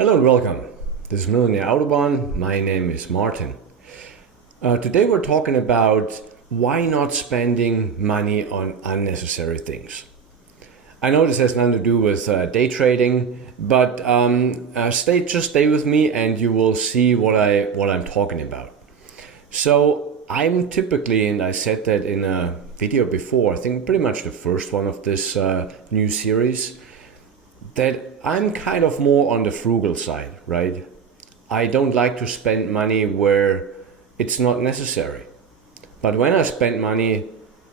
Hello and welcome. This is Millionaire Autobahn. My name is Martin. Today we're talking about why not spending money on unnecessary things. I know this has nothing to do with day trading, but stay with me and you will see what I'm talking about. So I'm typically, and I said that in a video before, I think pretty much the first one of this new series, that I'm kind of more on the frugal side, right? I don't like to spend money where it's not necessary. But when I spend money,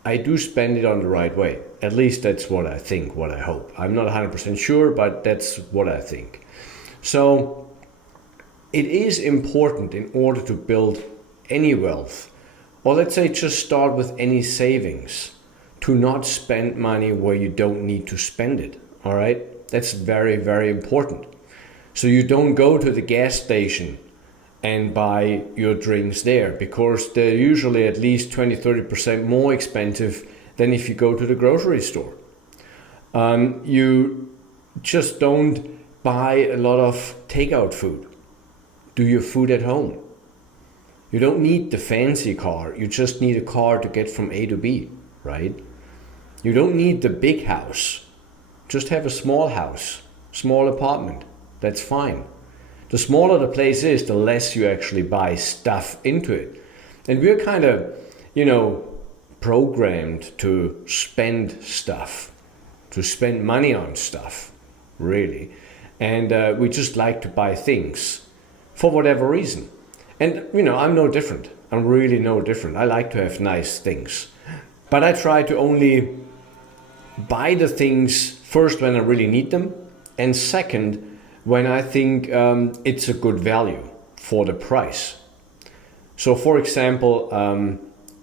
I do spend it on the right way. At least that's what I think, what I hope. I'm not 100% sure, but that's what I think. So it is important in order to build any wealth, or let's say just start with any savings, to not spend money where you don't need to spend it, all right? That's very, very important. So you don't go to the gas station and buy your drinks there, because they're usually at least 20-30% more expensive than if you go to the grocery store. You just don't buy a lot of takeout food. Do your food at home. You don't need the fancy car, you just need a car to get from A to B, right? You don't need the big house. Just have a small house, small apartment. That's fine. The smaller the place is, the less you actually buy stuff into it. And we're kind of, programmed to spend stuff, to spend money on stuff, really. And we just like to buy things for whatever reason. And, I'm no different. I'm really no different. I like to have nice things. But I try to only buy the things first when I really need them, and second when I think it's a good value for the price. So for example,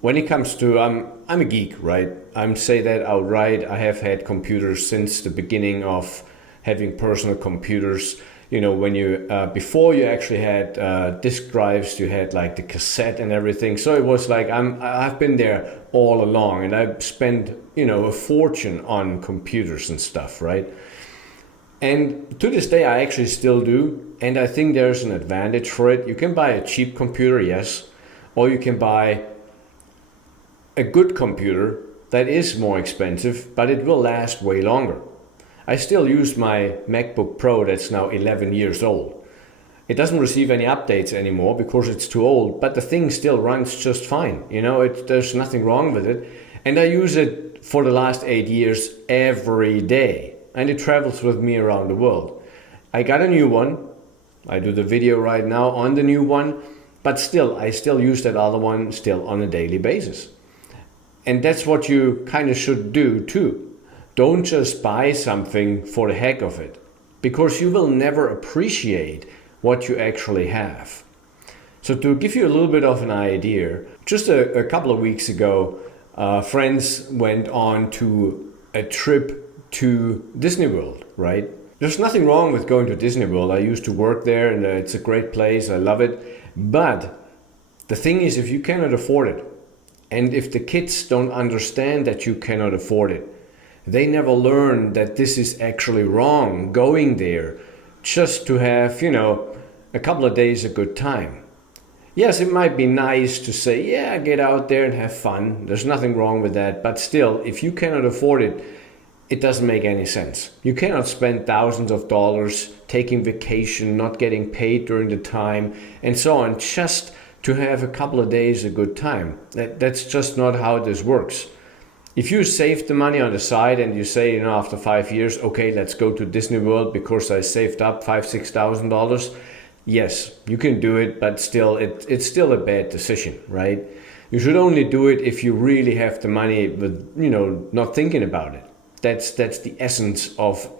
when it comes to, I'm a geek, right? I'm say that outright. I have had computers since the beginning of having personal computers. When you before you actually had disk drives, you had like the cassette and everything. So it was like I've been there all along, and I've spent a fortune on computers and stuff, right? And to this day, I actually still do, and I think there's an advantage for it. You can buy a cheap computer, yes, or you can buy a good computer that is more expensive, but it will last way longer. I still use my MacBook Pro that's now 11 years old. It doesn't receive any updates anymore because it's too old, but the thing still runs just fine. There's nothing wrong with it. And I use it for the last 8 years every day. And it travels with me around the world. I got a new one. I do the video right now on the new one, but still, I still use that other one still on a daily basis. And that's what you kind of should do too. Don't just buy something for the heck of it, because you will never appreciate what you actually have. So to give you a little bit of an idea, just a couple of weeks ago, friends went on to a trip to Disney World, right? There's nothing wrong with going to Disney World. I used to work there, and it's a great place. I love it. But the thing is, if you cannot afford it, and if the kids don't understand that you cannot afford it, they never learn that this is actually wrong, going there just to have, a couple of days a good time. Yes, it might be nice to say, yeah, get out there and have fun. There's nothing wrong with that. But still, if you cannot afford it, it doesn't make any sense. You cannot spend thousands of dollars taking vacation, not getting paid during the time, and so on, just to have a couple of days a good time. That's just not how this works. If you save the money on the side and you say, after 5 years, okay, let's go to Disney World because I saved up $5,000-$6,000. Yes, you can do it, but still, it's still a bad decision, right? You should only do it if you really have the money, but not thinking about it. That's the essence of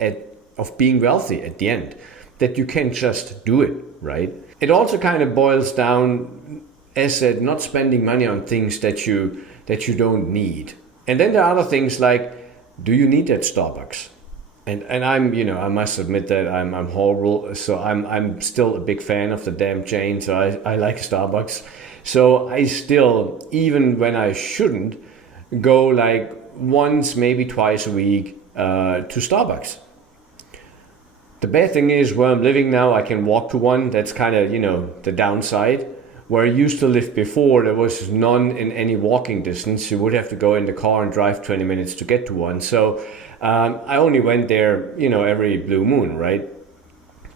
being wealthy at the end, that you can just do it, right? It also kind of boils down, as said, not spending money on things that you don't need. And then there are other things like, do you need that Starbucks? And I'm, I must admit that I'm horrible. So I'm still a big fan of the damn chain. So I like Starbucks. So I still, even when I shouldn't, go like once, maybe twice a week to Starbucks. The bad thing is where I'm living now, I can walk to one. That's kind of, the downside. Where I used to live before, there was none in any walking distance. You would have to go in the car and drive 20 minutes to get to one. So I only went there, every blue moon, right?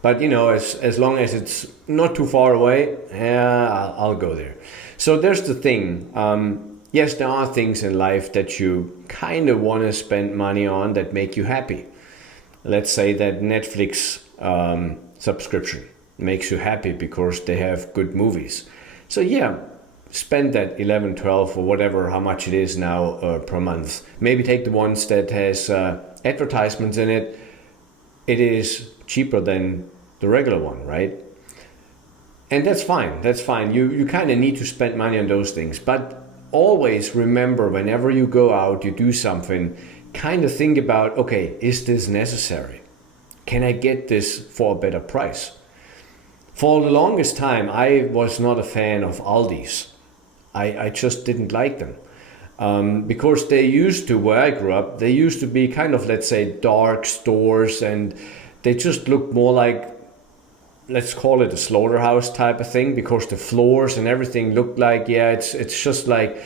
But, as long as it's not too far away, yeah, I'll go there. So there's the thing. Yes, there are things in life that you kind of want to spend money on that make you happy. Let's say that Netflix subscription makes you happy because they have good movies. So yeah, spend that 11, 12 or whatever, how much it is now per month. Maybe take the ones that has advertisements in it. It is cheaper than the regular one, right? And that's fine. That's fine. You kind of need to spend money on those things. But always remember, whenever you go out, you do something, kind of think about, okay, is this necessary? Can I get this for a better price? For the longest time, I was not a fan of Aldi's. I just didn't like them. Because they used to, where I grew up, they used to be kind of, let's say, dark stores, and they just looked more like, let's call it a slaughterhouse type of thing, because the floors and everything looked like, yeah, it's just like,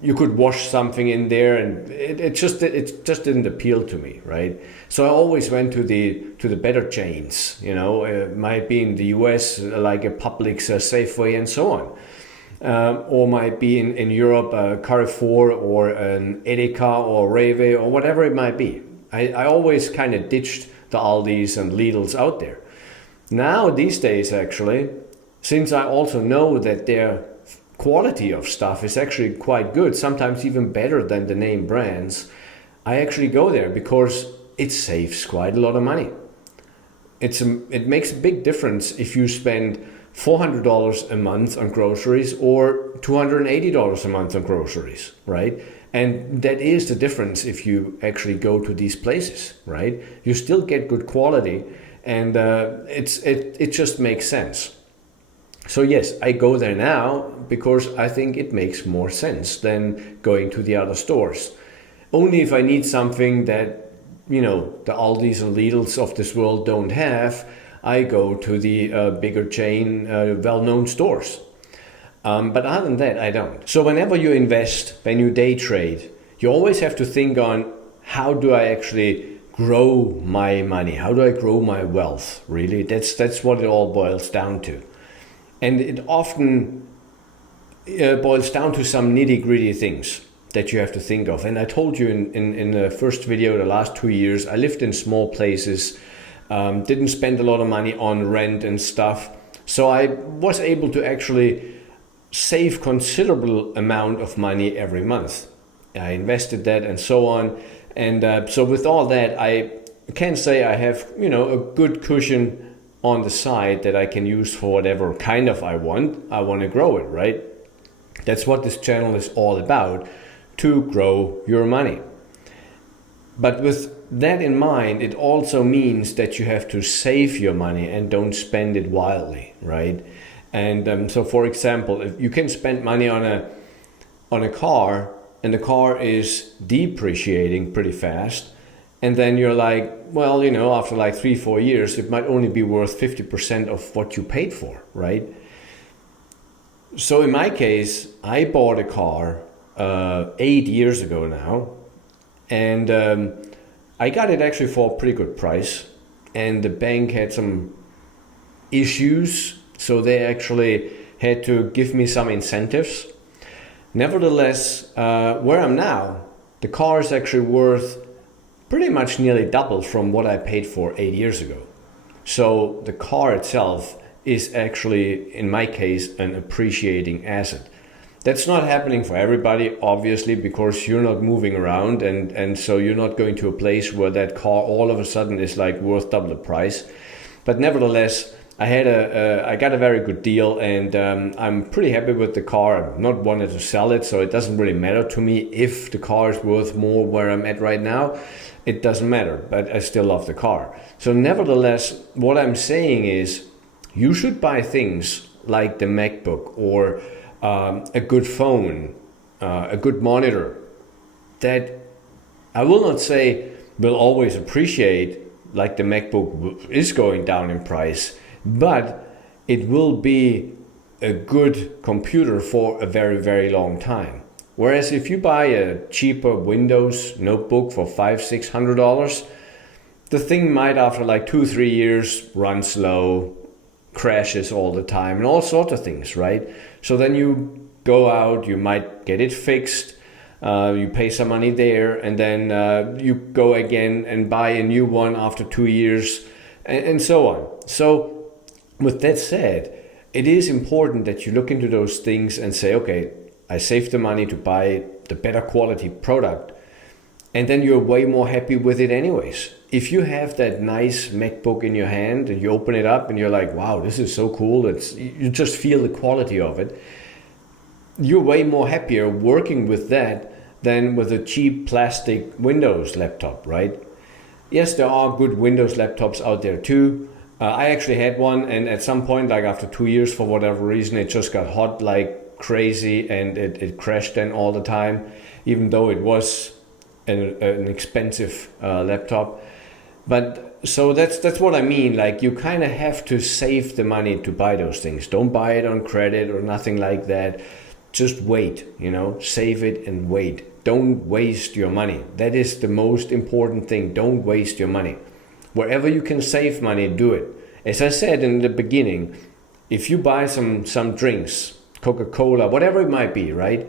you could wash something in there, and it just didn't appeal to me, right? So I always went to the better chains, it might be in the US like a Publix, Safeway, and so on, or might be in Europe Carrefour or an Edeka or Rewe or whatever it might be. I always kind of ditched the Aldi's and Lidl's out there. Now these days, actually, since I also know that their quality of stuff is actually quite good, sometimes even better than the name brands, I actually go there because it saves quite a lot of money. It makes a big difference if you spend $400 a month on groceries or $280 a month on groceries, right? And that is the difference if you actually go to these places, right? You still get good quality, and it just makes sense. So yes, I go there now because I think it makes more sense than going to the other stores. Only if I need something that, the Aldi's and Lidl's of this world don't have, I go to the bigger chain, well-known stores. But other than that, I don't. So whenever you invest, when you day trade, you always have to think on, how do I actually grow my money? How do I grow my wealth? Really, that's what it all boils down to. And it often boils down to some nitty-gritty things that you have to think of. And I told you in the first video, the last 2 years, I lived in small places, didn't spend a lot of money on rent and stuff. So I was able to actually save considerable amount of money every month. I invested that and so on. And so with all that, I can say I have, a good cushion on the side that I can use for whatever kind of I want to grow it, right? That's what this channel is all about, to grow your money. But with that in mind, it also means that you have to save your money and don't spend it wildly, right? And so for example, if you can spend money on a car, and the car is depreciating pretty fast, and then you're like, well, after like 3-4 years, it might only be worth 50% of what you paid for, right? So in my case, I bought a car 8 years ago now, and I got it actually for a pretty good price, and the bank had some issues, so they actually had to give me some incentives. Nevertheless, where I'm now, the car is actually worth pretty much nearly double from what I paid for 8 years ago. So the car itself is actually, in my case, an appreciating asset. That's not happening for everybody, obviously, because you're not moving around, and so you're not going to a place where that car all of a sudden is like worth double the price. But nevertheless, I got a very good deal, and I'm pretty happy with the car. I'm not wanting to sell it, so it doesn't really matter to me if the car is worth more where I'm at right now. It doesn't matter, but I still love the car. So nevertheless, what I'm saying is, you should buy things like the MacBook or a good phone, a good monitor, that I will not say will always appreciate, like the MacBook is going down in price, but it will be a good computer for a very, very long time. Whereas if you buy a cheaper Windows notebook for $500-600, the thing might after like 2-3 years run slow, crashes all the time, and all sorts of things, right? So then you go out, you might get it fixed, you pay some money there, and then you go again and buy a new one after 2 years, and so on. So with that said, it is important that you look into those things and say, okay, I saved the money to buy the better quality product, and then you're way more happy with it anyways. If you have that nice MacBook in your hand and you open it up and you're like, wow, this is so cool, you just feel the quality of it, you're way more happier working with that than with a cheap plastic Windows laptop, right? Yes, there are good Windows laptops out there too. I actually had one, and at some point, like after 2 years, for whatever reason, it just got hot like crazy, and it crashed then all the time, even though it was an expensive laptop. But so that's what I mean. Like, you kind of have to save the money to buy those things. Don't buy it on credit or nothing like that. Just wait, save it and wait. Don't waste your money. That is the most important thing. Don't waste your money. Wherever you can save money, do it. As I said in the beginning, if you buy some drinks, Coca-Cola, whatever it might be, right?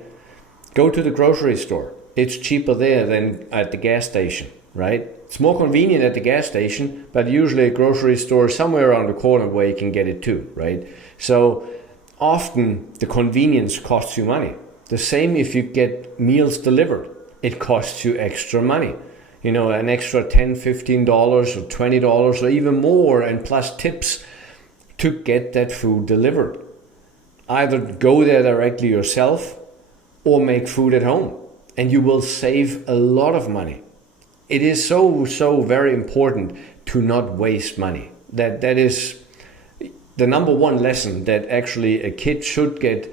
Go to the grocery store. It's cheaper there than at the gas station, right? It's more convenient at the gas station, but usually a grocery store is somewhere around the corner where you can get it too, right? So often the convenience costs you money. The same if you get meals delivered. It costs you extra money. An extra $10, $15 or $20 or even more, and plus tips to get that food delivered. Either go there directly yourself or make food at home, and you will save a lot of money. It is so very important to not waste money. That is the number one lesson that actually a kid should get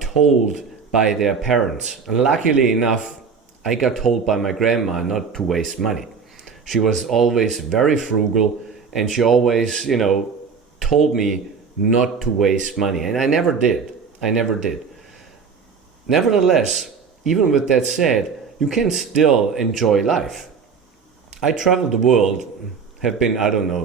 told by their parents. And luckily enough, I got told by my grandma not to waste money. She was always very frugal, and she always, told me not to waste money. And I never did. Nevertheless, even with that said, you can still enjoy life. I traveled the world, have been,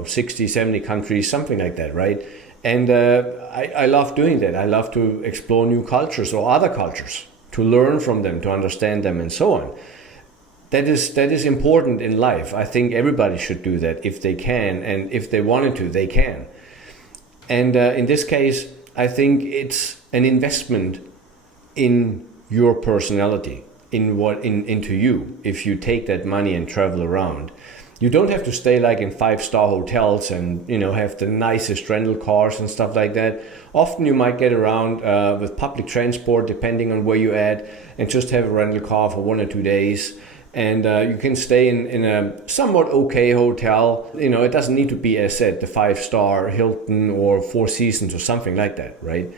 60, 70 countries, something like that, right? And I love doing that. I love to explore new cultures or other cultures, to learn from them, to understand them, and so on. That is important in life. I think everybody should do that if they can, and if they wanted to, they can. And in this case, I think it's an investment in your personality, into you, if you take that money and travel around. You don't have to stay like in 5-star hotels and have the nicest rental cars and stuff like that. Often you might get around with public transport, depending on where you're at, and just have a rental car for 1 or 2 days. And you can stay in a somewhat okay hotel. It doesn't need to be, as said, the 5-star Hilton or Four Seasons or something like that, right?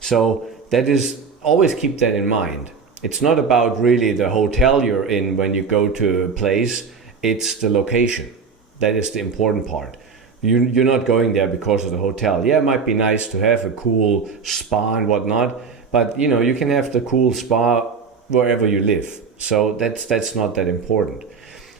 So that is, always keep that in mind. It's not about really the hotel you're in when you go to a place. It's the location. That is the important part. You're not going there because of the hotel. Yeah, it might be nice to have a cool spa and whatnot, but you can have the cool spa wherever you live. So that's not that important.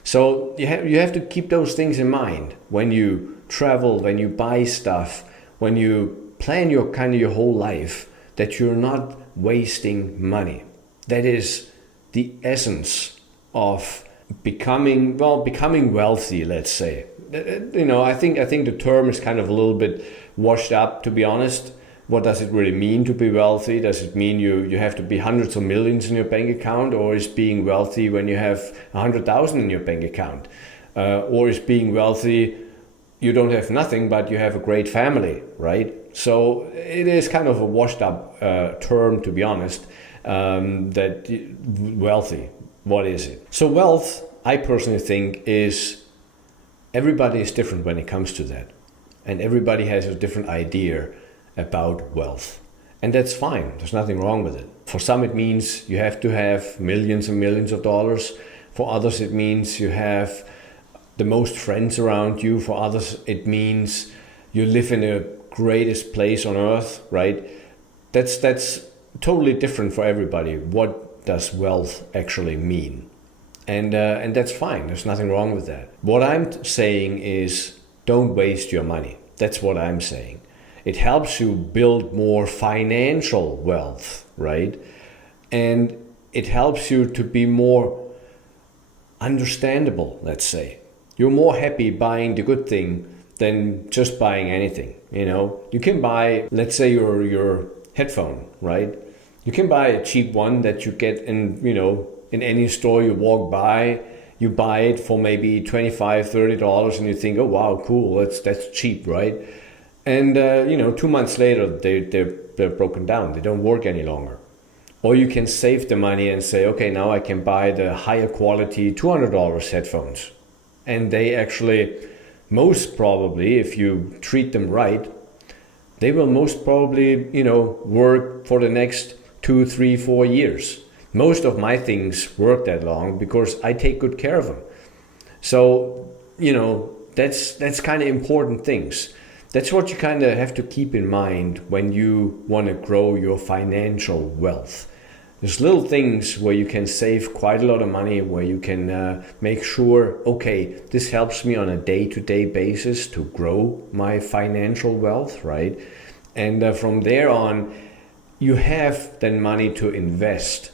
So you have to keep those things in mind when you travel, when you buy stuff, when you plan your whole life, that you're not wasting money. That is the essence of becoming wealthy, let's say. I think the term is kind of a little bit washed up, to be honest. What does it really mean to be wealthy? Does it mean you have to be hundreds of millions in your bank account, or is being wealthy when you have 100,000 in your bank account? Or is being wealthy you don't have nothing, but you have a great family, right? So it is kind of a washed up term, to be honest. That wealthy, what is it? So wealth, I personally think, is everybody is different when it comes to that, and everybody has a different idea about wealth, and that's fine. There's nothing wrong with it. For some it means you have to have millions and millions of dollars. For others, it means you have the most friends around you. For others, it means you live in the greatest place on earth, right? That's totally different for everybody. What does wealth actually mean? And that's fine. There's nothing wrong with that. What I'm saying is don't waste your money. That's what I'm saying. It helps you build more financial wealth, right? And it helps you to be more understandable, let's say. You're more happy buying the good thing than just buying anything. You can buy, let's say, your headphone, right? You can buy a cheap one that you get in any store you walk by. You buy it for maybe $25-$30 and you think, oh wow, cool, that's cheap, right? And 2 months later they're broken down, they don't work any longer. Or you can save the money and say, okay, now I can buy the higher quality $200 headphones. And they actually, most probably, if you treat them right, they will most probably, work for the next 2, 3, 4 years. Most of my things work that long because I take good care of them. So, that's kind of important things. That's what you kind of have to keep in mind when you want to grow your financial wealth. There's little things where you can save quite a lot of money, where you can make sure, okay, this helps me on a day-to-day basis to grow my financial wealth, right? And from there on, you have then money to invest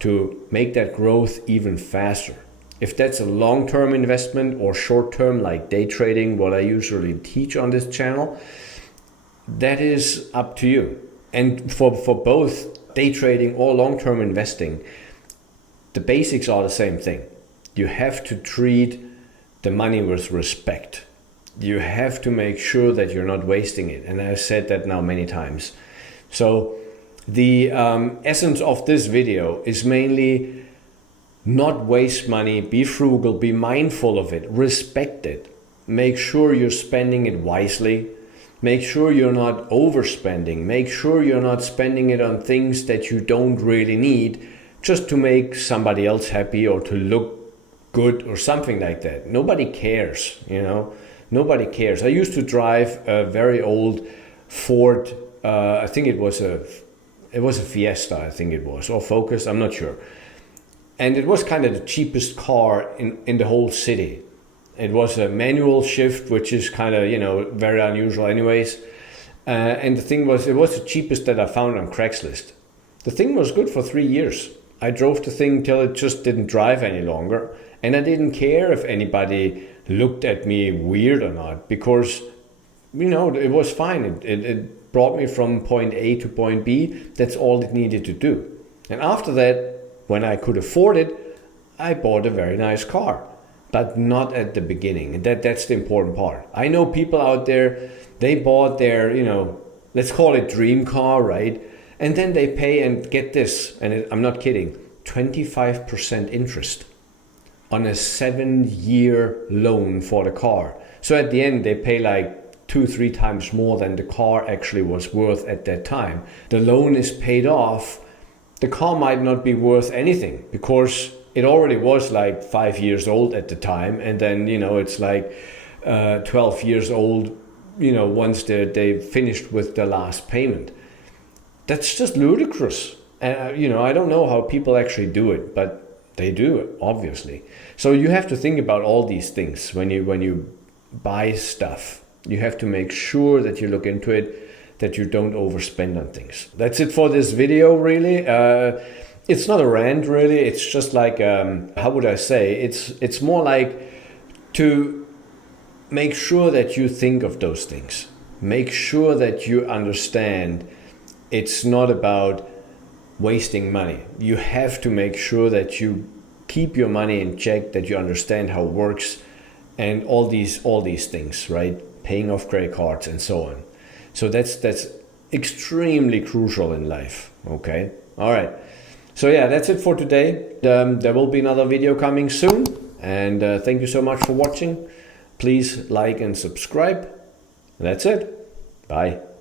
to make that growth even faster. If that's a long-term investment or short-term, like day trading, what I usually teach on this channel, that is up to you. And for both day trading or long-term investing, the basics are the same thing. You have to treat the money with respect. You have to make sure that you're not wasting it. And I've said that now many times. So the essence of this video is mainly not waste money, be frugal, be mindful of it, respect it. Make sure you're spending it wisely. Make sure you're not overspending. Make sure you're not spending it on things that you don't really need just to make somebody else happy or to look good or something like that. Nobody cares, Nobody cares. I used to drive a very old Ford, I think it was a Fiesta, I think it was, or Focus, I'm not sure. And it was kind of the cheapest car in the whole city. It was a manual shift, which is kind of, very unusual anyways. And the thing was, it was the cheapest that I found on Craigslist. The thing was good for 3 years. I drove the thing till it just didn't drive any longer. And I didn't care if anybody looked at me weird or not, because, it was fine. It brought me from point A to point B. That's all it needed to do. And after that, when I could afford it, I bought a very nice car, but not at the beginning. And that's the important part. I know people out there, they bought their, let's call it dream car, right? And then they pay, and get this, and I'm not kidding, 25% interest on a 7-year loan for the car. So at the end, they pay like 2-3 times more than the car actually was worth at that time. The loan is paid off. The car might not be worth anything because it already was like 5 years old at the time. And then, it's like 12 years old, once they finished with the last payment. That's just ludicrous. And, I don't know how people actually do it, but they do it, obviously. So you have to think about all these things when you buy stuff. You have to make sure that you look into it, that you don't overspend on things. That's it for this video, really. It's not a rant, really. It's just like, how would I say? It's more like to make sure that you think of those things. Make sure that you understand it's not about wasting money. You have to make sure that you keep your money in check, that you understand how it works, and all these things, right? Paying off credit cards and so on. So that's extremely crucial in life, okay? All right. So yeah, that's it for today. There will be another video coming soon. And thank you so much for watching. Please like and subscribe. And that's it. Bye.